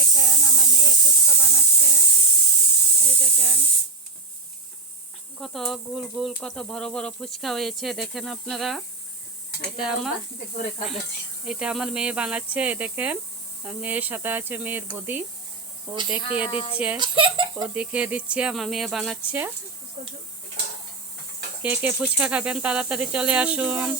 দেখেন আমার মেয়ে ফুচকা বানাচ্ছে। এই দেখেন কত গোল গোল কত বড় বড় ফুচকা হয়েছে, দেখেন আপনারা। এটা আমার মেয়ে বানাচ্ছে। দেখেন মেয়ের সাথে আছে মেয়ের বৌদি, ও দেখিয়ে দিচ্ছে আমার মেয়ে বানাচ্ছে। কে কে ফুচকা খাবেন তাড়াতাড়ি চলে আসুন।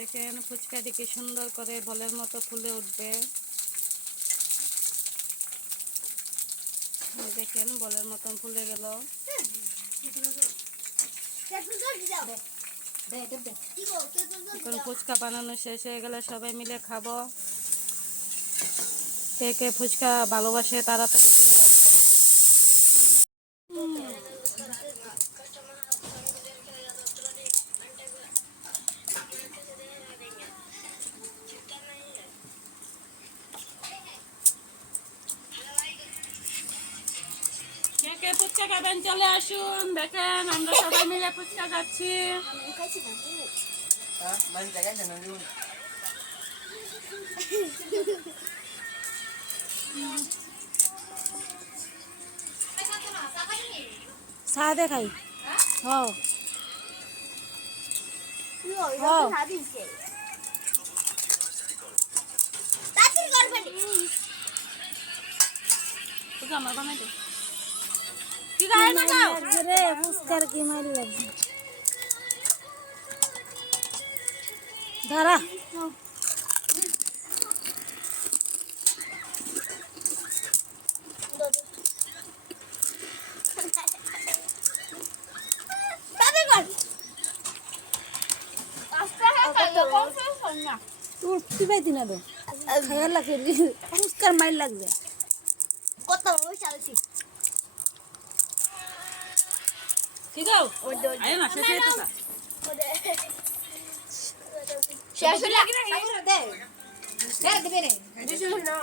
দেখেন ফুচকাটি কি সুন্দর করে বলের মতো ফুলে উঠবে। দেখেন বলের মতন ফুলে গেল। এখন ফুচকা বানানো শেষ হয়ে গেলে সবাই মিলে খাবো। কে কে ফুচকা ভালোবাসে তাড়াতাড়ি চলে আসবে। কে কে ফুচকা খাবেন চলে আসুন। দেখেন আমরা সবাই মিলে ফুচকা খাচ্ছি। চা দেখাই আমার বানাই দে কি গায় না দাও রে ফুচকার কি মাইল লাগবে ধরা উঠতে পাইতি না তো খাইয়ার লাগে ফুচকার মাইল লাগবে কত চালছি ঠিক আছে আয় না শেষ হয়ে গেছে শেষ হয়ে লাগি না দে দে দিবে রে দিছ না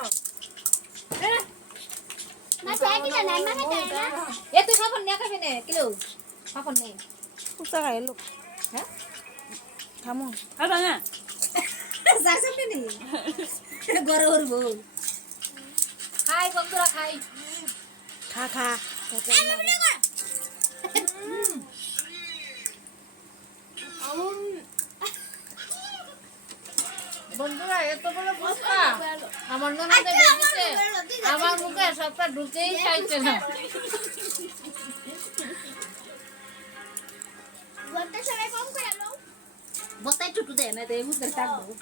না চাইকি না না না এ তুই খাবো না খাবে না কিলো খাবো না ফুচকা খাই লোক হ্যাঁ থামো খাবা না যাসব নি গরে হরবো খাই বন্ধুরা খাই খা খা বন্ধুরা এত বড় ফুচকা আমার ননদে দিয়েছে আমার মুখে সবটা ঢুকেই চাইছে না বলতে সবাই কম করে নাও বতাই টুটু দে না দেই মুখে টাকবো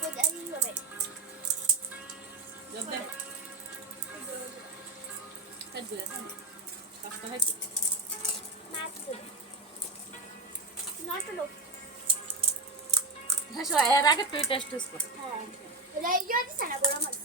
কোথায় যাবে জব দে কাট দে কাটটা হয় না তো হ্যাঁ এর আগে তুই টেস্ট কর হ্যাঁ এটা ইয়ে দিছ না বড় মাছ